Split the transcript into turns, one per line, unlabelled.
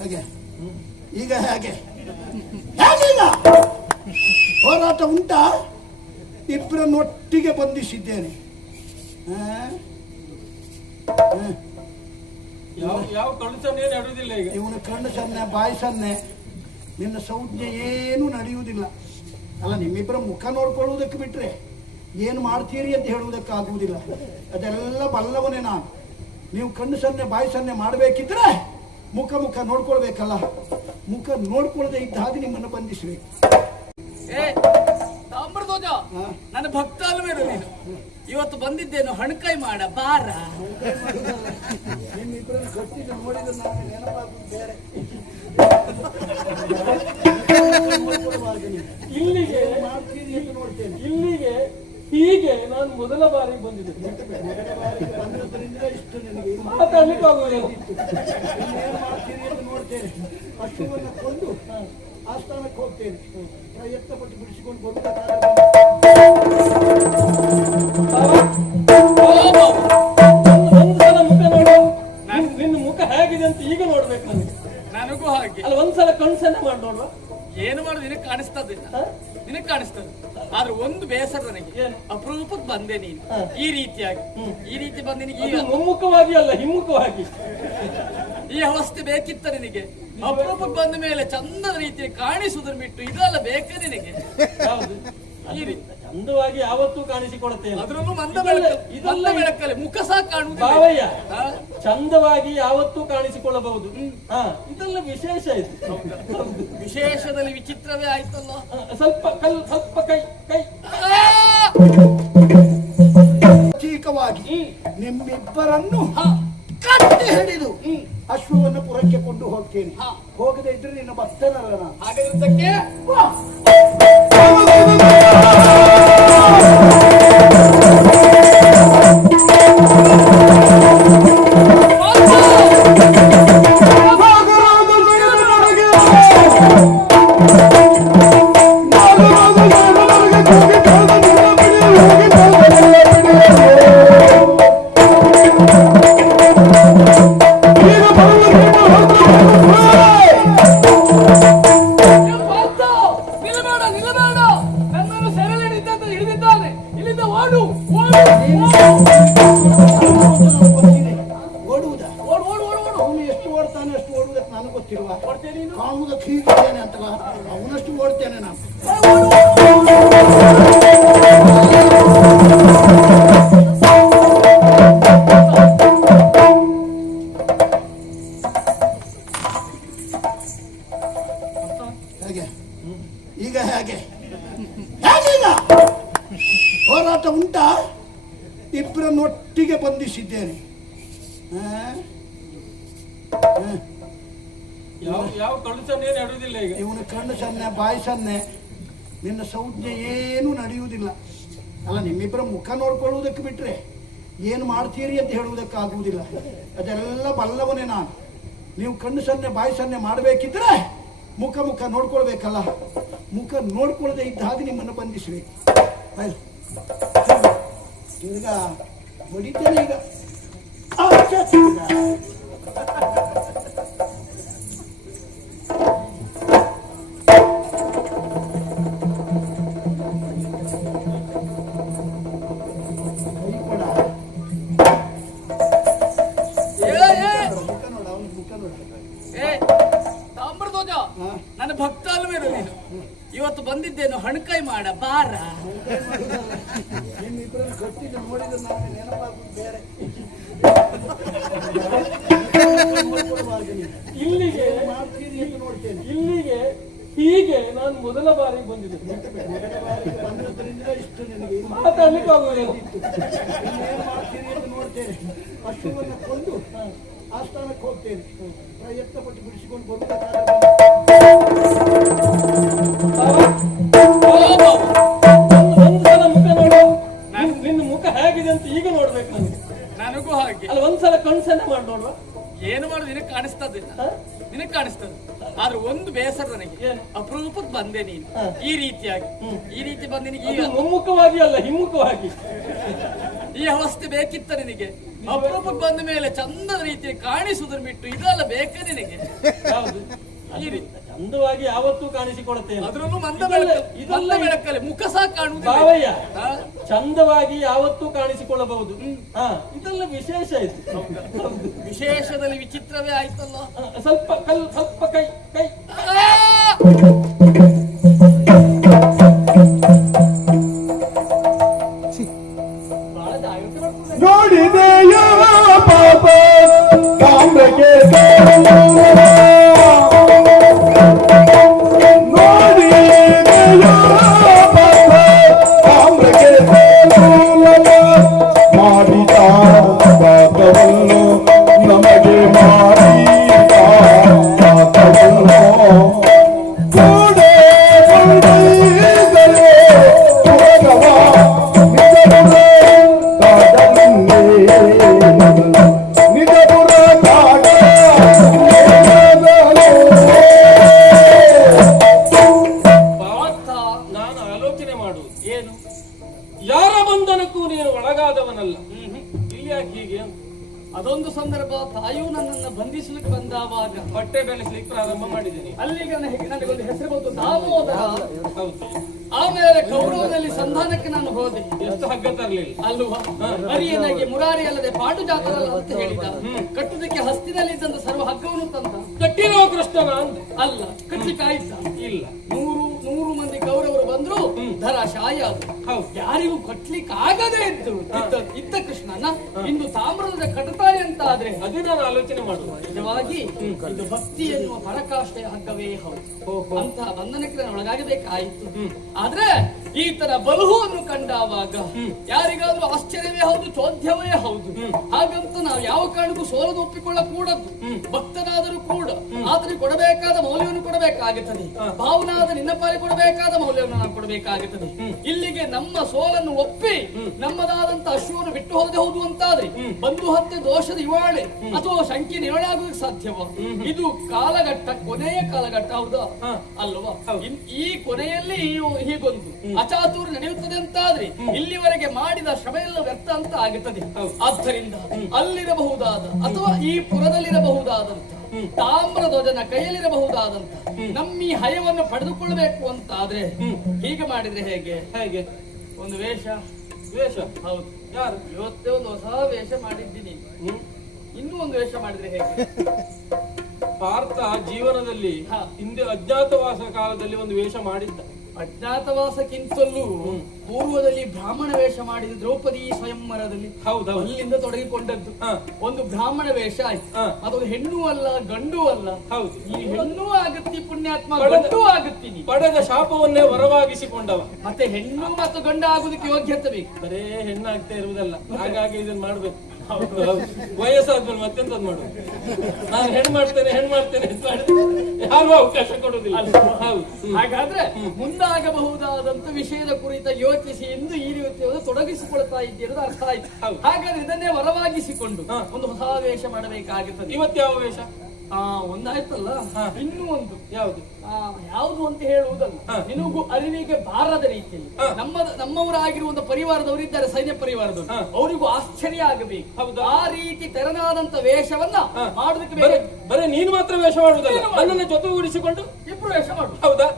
ಹೇಗೆ. ಈಗ ಹೇಗೆ. ಹೇಗೀಗ ಹೋರಾಟ ಉಂಟಾ? ಇಬ್ಬರನ್ನೊಟ್ಟಿಗೆ ಬಂಧಿಸಿದ್ದೇನೆ. ಇವನು ಕಣ್ಣು ಸನ್ನೆ ಬಾಯಿ ಸನ್ನೆ ನಿನ್ನ ಸೌಜ್ಞೆ ಏನೂ ನಡೆಯುವುದಿಲ್ಲ. ಅಲ್ಲ ನಿಮ್ಮಿಬ್ಬರ ಮುಖ ನೋಡ್ಕೊಳ್ಳುವುದಕ್ಕೆ ಬಿಟ್ರೆ ಏನು ಮಾಡ್ತೀರಿ ಅಂತ ಹೇಳುವುದಕ್ಕಾಗುವುದಿಲ್ಲ. ಅದೆಲ್ಲ ಬಲ್ಲವನೇ ನಾನು. ನೀವು ಕಣ್ಣು ಸನ್ನೆ ಬಾಯಿ ಸನ್ನೆ ಮಾಡಬೇಕಿದ್ರೆ ಮುಖ ಮುಖ ನೋಡ್ಕೊಳ್ಬೇಕಲ್ಲ? ಮುಖ ನೋಡ್ಕೊಳ್ಳದೆ ಇದ್ದ ಹಾಗೆ ನಿಮ್ಮನ್ನು ಬಂಧಿಸ್ರಿ.
ಏ ತಾಮ್ರಧ್ವಜ. ನನ್ನ ಭಕ್ತ ಅಲ್ವೇನು ನೀನು? ಇವತ್ತು ಬಂದಿದ್ದೇನು ಹಣಕಾಯಿ ಮಾಡ ಬಾರ?
ನಿಮ್ಮಿಬ್ಬರನ್ನು ಗಟ್ಟಿಗೆ ನೋಡಿದ್ರೆ ನನಗೆ ನೆನಪಾಗುವುದು ಬೇರೆ.
ಇಲ್ಲಿಗೆ
ಮಾಡ್ತೀನಿ ಅಂತ ನೋಡ್ತೇನೆ.
ಇಲ್ಲಿಗೆ ಹೀಗೆ ನಾನು ಮೊದಲ ಬಾರಿ ಬಂದಿದ್ದೆ.
ಅಷ್ಟು
ಮಾತಾಡ್ಲಿಕ್ಕೆ ಆಗುವುದಿಲ್ಲ
ನೋಡ್ತೇನೆ ನೋಡ್ತೇನೆ ಪಶುವನ್ನು ಕೊಂದು ಆಸ್ಥಾನಕ್ಕೆ ಹೋಗ್ತೇನೆ. ಪ್ರಯತ್ನ ಪಟ್ಟು ಬಿಡಿಸಿಕೊಂಡು ಬರುವುದಕ್ಕಾಗಲ್ಲ
ಒಂದು ಬೇಸರ ನನಗೆ? ಅಪರೂಪಕ್ಕೆ ಬಂದೆ ನೀನು. ಈ ರೀತಿಯಾಗಿ. ಈ ರೀತಿ ಬಂದೆ ನಿನಗೆ
ಮುಮ್ಮುಖವಾಗಿ ಅಲ್ಲ ಹಿಮ್ಮುಖವಾಗಿ.
ಈ ಅವಸ್ಥೆ ಬೇಕಿತ್ತ ನಿನಗೆ? ಅಪರೂಪಕ್ಕೆ ಬಂದ ಮೇಲೆ ಚಂದದ ರೀತಿ ಕಾಣಿಸುವುದನ್ನು ಬಿಟ್ಟು ಇದೆಲ್ಲ ಬೇಕಾ ನಿನಗೆ? ಈ ರೀತಿ.
ಚಂದವಾಗಿ ಯಾವತ್ತೂ ಕಾಣಿಸಿಕೊಳ್ಳುತ್ತೇನೆ.
ಅದ್ರಲ್ಲೂ ಮಂದ ಬೆಳಕು ಬೆಳಕಲ್ಲಿ ಮುಖ ಸಹ ಕಾಣುವುದಿಲ್ಲ.
ಭಾವಯ್ಯ? ಚಂದವಾಗಿ ಯಾವತ್ತೂ ಕಾಣಿಸಿಕೊಳ್ಳಬಹುದು. ಹಾ ಇದೆಲ್ಲ ವಿಶೇಷ ಇದು. ಹೌದು.
ವಿಶೇಷದಲ್ಲಿ ವಿಚಿತ್ರವೇ ಆಯ್ತಲ್ಲ?
ಆ, ಸ್ವಲ್ಪ ಕಲ್ ಸ್ವಲ್ಪ ಕೈ ಕೈ.
ಪ್ರತ್ಯೇಕವಾಗಿ ನಿಮ್ಮಿಬ್ಬರನ್ನು. ಕಟ್ಟಿ ಹಿಡಿದು ಅಶ್ವವನ್ನು ಪುರಕ್ಕೆ ಕೊಂಡು ಹೋಗ್ತೇನೆ.
ಹಾ.
ಹೋಗದೆ ಇದ್ರೆ ನಿನ್ನ ಭಕ್ತನಲ್ಲ ನಾನು.
ಹಾಗಾದ್ರೆ
ಹೀಗಿದ್ದೇನೆ ಅಂತಲ್ಲ ಅವನಷ್ಟು ಓಡ್ತೇನೆ ನಾನು. ಹೇಗೆ? ಈಗ ಹೇಗೆ? ಹೇಗಿಲ್ಲ? ಹೋರಾಟ ಉಂಟಾ? ಇಬ್ಬರನ್ನೊಟ್ಟಿಗೆ ಬಂಧಿಸಿದ್ದೇನೆ? ಆ?
ಯಾವ ಯಾವ ಸನ್ನೆ ನಡೆಯುವುದಿಲ್ಲ ಈಗ.
ಇವನ ಕಣ್ಣು ಸನ್ನೆ ಬಾಯಿ ಸನ್ನೆ ನಿನ್ನ ಸೌಜ್ಞೆ ಏನೂ ನಡೆಯುವುದಿಲ್ಲ. ಅಲ್ಲ, ನಿಮ್ಮಿಬ್ಬರ ಮುಖ ನೋಡ್ಕೊಳ್ಳುವುದಕ್ಕೆ ಬಿಟ್ಟರೆ ಏನು ಮಾಡ್ತೀರಿ ಅಂತ ಹೇಳುವುದಕ್ಕಾಗುವುದಿಲ್ಲ. ಅದೆಲ್ಲ ಬಲ್ಲವನೇ ನಾನು. ನೀವು ಕಣ್ಣು ಸನ್ನೆ ಬಾಯಿ ಸನ್ನೆ ಮಾಡಬೇಕಿದ್ರೆ ಮುಖ ಮುಖ ನೋಡ್ಕೊಳ್ಬೇಕಲ್ಲ. ಮುಖ ನೋಡ್ಕೊಳ್ಳದೆ ಇದ್ದ ಹಾಗೆ ನಿಮ್ಮನ್ನು ಬಂಧಿಸಬೇಕು. ಈಗ ಹೊಡಿತೇನೆ ಈಗ.
ಬಂದಿದ್ದೇನು ಹಣಕಾಯಿ ಮಾಡ ಬಾರ.
ಇಲ್ಲಿಗೆ ಇಲ್ಲಿಗೆ ಹೀಗೆ ನಾನು ಮೊದಲ ಬಾರಿಗೆ ಬಂದಿದ್ದೆ ಮಾತಾಡ್ಲಿಕ್ಕೆ ಆಗುವುದಿಲ್ಲ
ನೋಡ್ತೇನೆ ಪಶುವನ್ನು ಕೊಂದು ಆಸ್ಥಾನಕ್ಕೆ ಹೋಗ್ತೇನೆ ಪ್ರಯತ್ನ ಪಟ್ಟು ಬಿಡಿಸಿಕೊಂಡು ಬರುವುದಕ್ಕಾಗಲ್ಲ
ನಿನಗೆ
ಕಾಣಿಸ್ತದೆ. ಆದ್ರೆ ಒಂದು ಬೇಸರ ನನಗೆ? ಅಪರೂಪಕ್ಕೆ ಬಂದೆ ನೀನು. ಈ ರೀತಿಯಾಗಿ. ಈ ರೀತಿ ಬಂದೆ ಈಗ
ಮುಮ್ಮುಖವಾಗಿ ಅಲ್ಲ ಹಿಮ್ಮುಖವಾಗಿ.
ಈ ಅವಸ್ಥೆ ಬೇಕಿತ್ತ ನಿನಗೆ? ಅಪರೂಪಕ್ಕೆ ಬಂದ ಮೇಲೆ ಚಂದದ ರೀತಿಯಲ್ಲಿ ಕಾಣಿಸುವುದನ್ನು ಬಿಟ್ಟು ಇದೆಲ್ಲ ಬೇಕಾ ನಿನಗೆ?
ಈ ರೀತಿ ಚಂದವಾಗಿ ಯಾವತ್ತೂ
ಅದ್ರಲ್ಲೂ ಮಂದ
ಇದೆಲ್ಲ-
ಬೆಳಕಲ್ಲಿ ಮುಖ ಸಹ ಕಾಣುವುದಿಲ್ಲ?
ಚಂದವಾಗಿ ಯಾವತ್ತೂ ಕಾಣಿಸಿಕೊಳ್ಳಬಹುದು. ಹಾ ಇದೆಲ್ಲ ವಿಶೇಷ ಇದು. ಹೌದು.
ವಿಶೇಷದಲ್ಲಿ ವಿಚಿತ್ರವೇ ಆಯ್ತಲ್ಲ.
ಆ, ಸ್ವಲ್ಪ ಕಲ್ ಸ್ವಲ್ಪ ಕೈ ಕೈ.
ಆ!
ಒಳಗಾದವನಲ್ಲ. ಇಲ್ಲಿ ಯಾಕೆ ಹೀಗೆ
ಅದೊಂದು ಸಂದರ್ಭ ತಾಯಿಯು ನನ್ನನ್ನು ಬಂಧಿಸಲಿಕ್ಕೆ ಬಂದಾವಾಗ
ಬಟ್ಟೆ ಬೆಳೆಸಲಿಕ್ಕೆ ಪ್ರಾರಂಭ ಮಾಡಿದ್ದೀನಿ.
ಅಲ್ಲಿಗೆ ನನಗೆ ನನಗೊಂದು ಹೆಸರು ಬಂತು ದಾಮೋದರ. ಆಮೇಲೆ ಕೌರವದಲ್ಲಿ ಸಂಧಾನಕ್ಕೆ ನಾನು ಹೋದೆ.
ಎಷ್ಟು ಹಗ್ಗ ತರಲಿಲ್ಲ?
ಅಲ್ವಾ ಹರಿಯನಾಗಿ ಮುರಾರಿ ಅಲ್ಲದೆ ಪಾಂಡು ಜಾತರಲ್ಲ ಅಂತ ಹೇಳಿದ. ಕಟ್ಟುದಕ್ಕೆ ಹಸ್ತಿನಲ್ಲಿ ಇದ್ದಂತ ಸರ್ವ ಹಗ್ಗವನ್ನು ತಂದ.
ಕಟ್ಟಿರೋ ಕೃಷ್ಣನ
ಅಲ್ಲ ಕಟ್ಟಿ ಆಯ್ತಾ
ಇಲ್ಲ
ನೂರು ಮಂದಿ ಕೌರವರು ಬಂದ್ರು
ಧರಾಶಾಯ
ಯಾರಿಗೂ ಕಟ್ಲಿಕ್ಕೆ ಆಗದೇ ಇತ್ತು ಇದ್ದ ಕೃಷ್ಣನ. ಇಂದು ತಾಮ್ರದ ಕಟ್ತಾರೆ ಅಂತ ಆದ್ರೆ
ಅದೇ ನಾನು ಆಲೋಚನೆ ಮಾಡುವ.
ನಿಜವಾಗಿ ಇದು ಭಕ್ತಿ ಎನ್ನುವ ಪರಕಾಷ್ಟೆ ಹಗ್ಗವೇ ಹೌದು. ಅಂತಹ ಬಂಧನಕ್ಕೆ ಒಳಗಾಗಬೇಕಾಯಿತು. ಆದ್ರೆ ಈತನ ಬಲುವನ್ನು ಕಂಡಾವಾಗ ಯಾರಿಗಾದ್ರೂ ಆಶ್ಚರ್ಯವೇ ಹೌದು ಚೋದ್ಯವೇ ಹೌದು. ಹಾಗಂತ ನಾವು ಯಾವ ಕಾರಣಕ್ಕೂ ಸೋಲದು ಒಪ್ಪಿಕೊಳ್ಳಕೂಡದು. ಭಕ್ತನಾದರೂ ಕೂಡ. ಆತನಿಗೆ ಕೊಡಬೇಕಾದ ಮೌಲ್ಯವನ್ನು ಕೊಡಬೇಕಾಗುತ್ತದೆ ಭಾವನಾದ ನಿನ್ನ ಪಾಲಿ ಕೊಡಬೇಕಾದ ಮೌಲ್ಯವನ್ನು ನಾವು ಕೊಡಬೇಕಾಗುತ್ತದೆ ಇಲ್ಲಿಗೆ ನಮ್ಮ ಸೋಲನ್ನು ಒಪ್ಪಿ ನಮ್ಮದಾದಂತ ಅಶ್ವವನ್ನು ಬಿಟ್ಟು ಹೋಗದೆ ಹೌದು ಅಂತಾದ್ರೆ ಬಂದು ಹತ್ತೆ ದೋಷದ ಇವಾಳೆ ಅಥವಾ ಶಂಕೆ ನಿವಾಳೆ ಆಗೋದಕ್ಕೆ ಸಾಧ್ಯವ ಇದು ಕಾಲಘಟ್ಟ ಕೊನೆಯ ಕಾಲಘಟ್ಟ ಹೌದಾ? ಅಲ್ವಾ? ಈ ಕೊನೆಯಲ್ಲಿ ಹೀಗೊಂದು. ಅಚಾತುರ ನಡೆಯುತ್ತದೆ ಅಂತಾದ್ರೆ ಇಲ್ಲಿವರೆಗೆ ಮಾಡಿದ ಶ್ರಮ ಎಲ್ಲ ವ್ಯರ್ಥ ಅಂತ ಆಗುತ್ತದೆ. ಆದ್ದರಿಂದ ಅಲ್ಲಿರಬಹುದಾದ ಅಥವಾ ಈ ಪುರದಲ್ಲಿರಬಹುದಾದಂತ ತಾಮ್ರ ಧ್ವಜನ ಕೈಯಲ್ಲಿರಬಹುದಾದಂತ ನಮ್ಮ ಈ ಹಯವನ್ನು ಪಡೆದುಕೊಳ್ಳಬೇಕು ಅಂತಾದ್ರೆ ಹೀಗೆ ಮಾಡಿದ್ರೆ ಹೇಗೆ?
ಹೇಗೆ?
ಒಂದು ವೇಷ.
ವೇಷ?
ಹೌದು.
ಯಾರು?
ಇವತ್ತೇ ಒಂದು ಹೊಸ ವೇಷ ಮಾಡಿದ್ದೀನಿ? ಇನ್ನೂ ಒಂದು ವೇಷ ಮಾಡಿದ್ರೆ ಹೇಗೆ?
ಪಾರ್ಥ ಜೀವನದಲ್ಲಿ. ಹಿಂದೆ ಅಜ್ಞಾತವಾಸ ಕಾಲದಲ್ಲಿ ಒಂದು ವೇಷ ಮಾಡಿದ್ದ.
ಅಜ್ಞಾತವಾಸಕ್ಕಿಂತಲೂ ಪೂರ್ವದಲ್ಲಿ ಬ್ರಾಹ್ಮಣ ವೇಷ ಮಾಡಿದ ದ್ರೌಪದಿ ಸ್ವಯಂವರದಲ್ಲಿ
ಹೌದು
ಅಲ್ಲಿಂದ ತೊಡಗಿಕೊಂಡದ್ದು. ಒಂದು ಬ್ರಾಹ್ಮಣ ವೇಷ ಆಯ್ತು.
ಅದು
ಅದೊಂದು ಹೆಣ್ಣು ಅಲ್ಲ ಗಂಡು ಅಲ್ಲ.
ಹೌದು.
ಈ ಹೆಣ್ಣು ಆಗತ್ತಿ ಪುಣ್ಯಾತ್ಮ ಗಂಡು ಆಗತ್ತೀನಿ
ಪಡೆದ ಶಾಪವನ್ನೇ ವರವಾಗಿಸಿಕೊಂಡವ.
ಮತ್ತೆ ಹೆಣ್ಣು ಮತ್ತು ಗಂಡ ಆಗುದಕ್ಕೆ ಯೋಗ್ಯತೆ ಬೇಕು.
ಬರೇ ಹೆಣ್ಣಾಗ್ತಾ ಇರುವುದಲ್ಲ. ಹಾಗಾಗಿ ಇದನ್ನ ಮಾಡ್ಬೇಕು. ವಯಸ್ಸಾದ್ಮೇಲೆ ಮತ್ತೆಂತ ಮಾಡು ನಾನು ಹೆಣ್ ಮಾಡ್ತೇನೆ ಹೆಣ್ಣು ಮಾಡ್ತೇನೆ ಯಾರು ಅವಕಾಶ ಕೊಡುದಿಲ್ಲ.
ಹಾಗಾದ್ರೆ ಮುಂದಾಗಬಹುದಾದಂತ ವಿಷಯದ ಕುರಿತ ಯೋಚಿಸಿ ಎಂದು ಈ ರೀತಿಯನ್ನು ತೊಡಗಿಸಿಕೊಳ್ತಾ ಇದ್ದೀರೋದು ಅರ್ಥ ಆಯ್ತು. ಹಾಗಾದ್ರೆ ಇದನ್ನೇ ವರವಾಗಿಸಿಕೊಂಡು ಒಂದು ಹೊಸ ವೇಷ ಮಾಡಬೇಕಾಗುತ್ತದೆ
ಇವತ್ತು ಯಾವ ವೇಷ
ಒಂದಾಯ್ತಲ್ಲ. ಇನ್ನೂ ಒಂದು.
ಯಾವುದು?
ಆ, ಯಾವುದು ಅಂತ ಹೇಳುವುದಲ್ಲ. ನಿನಗೂ ಅರಿವಿಗೆ ಬಾರದ ರೀತಿಯಲ್ಲಿ. ನಮ್ಮ ನಮ್ಮವರಾಗಿರುವಂತ ಪರಿವಾರದವರು ಇದ್ದಾರೆ ಸೈನ್ಯ ಪರಿವಾರದವರು. ಅವರಿಗೂ ಆಶ್ಚರ್ಯ ಆಗಬೇಕು.
ಹೌದು?
ಆ ರೀತಿ ತೆರನಾದಂತ ವೇಷವನ್ನ ಮಾಡುದಕ್ಕೆ
ಬರೇ
ಬೇರೆ
ನೀನು ಮಾತ್ರ ವೇಷ ಮಾಡುವುದಲ್ಲ
ಅದನ್ನ
ಜೊತೆ ಜೊತೆಗೂಡಿಸಿಕೊಂಡು?
ಇಬ್ರು ವೇಷ ಮಾಡು
ಹೌದಾ?